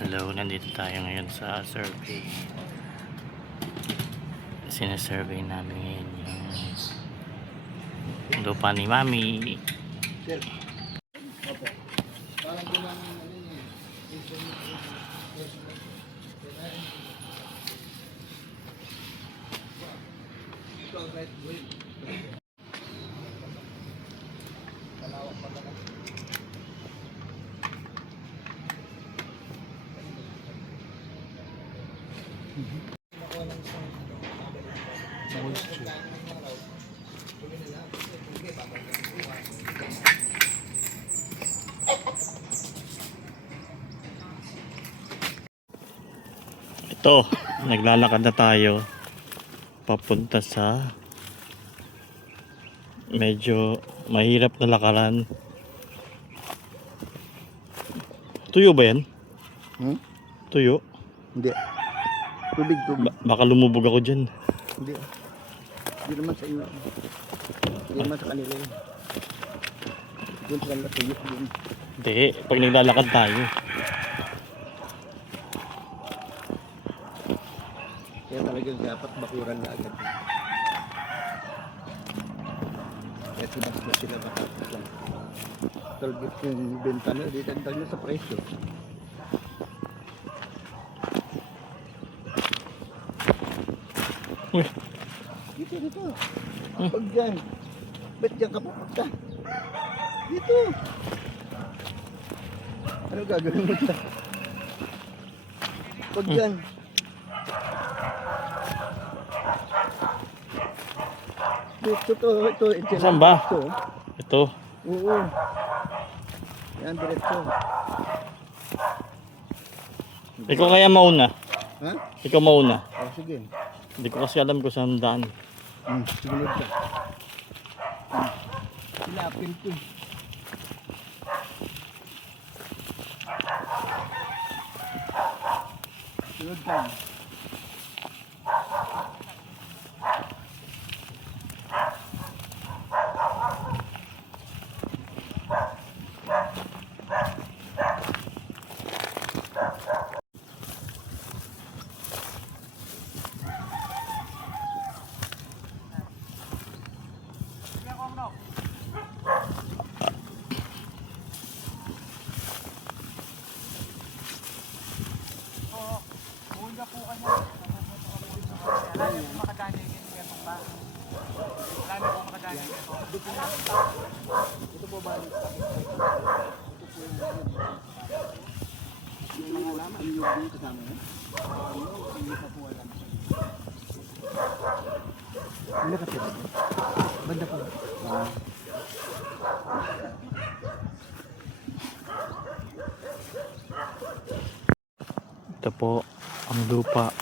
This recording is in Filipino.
Hello, nandito tayo ngayon sa survey. Sinasurvey namin ngayon yung lupa ni Mami. Ito, naglalakad na tayo papunta sa medyo mahirap na lakaran. Tuyo ba yan? Tuyo? Hindi. Tubig. Baka lumubog ako dyan. Hindi. Hindi naman sa inyo. Hindi naman sa kanila yun. Doon sa kanila tuyo. Hindi, pag naglalakad tayo. Kaya talagang dapat bakuran na agad. Kaya sinabas na sila bakit lang. Talbot yung benta nyo, di tanda nyo sa presyo. Uy. Dito. Pag dyan. Ba't dyan ka pupunta? Dito. Ano gagawin mo dyan? Pag dyan. Ito. Saan ba? Ito. Oo. Yan, diretso. Ikaw kaya mauna. Ha? Ikaw mauna. Oh, sige. Hindi ko kasi alam kung saan daan. Sumunod ka. Silapin ko. Sunod ka. Ito po ba? Yung mga laman, yung dito kasama yun? Hindi pa po alam. Ano kasi ba? Banda po. Ito po ang lupa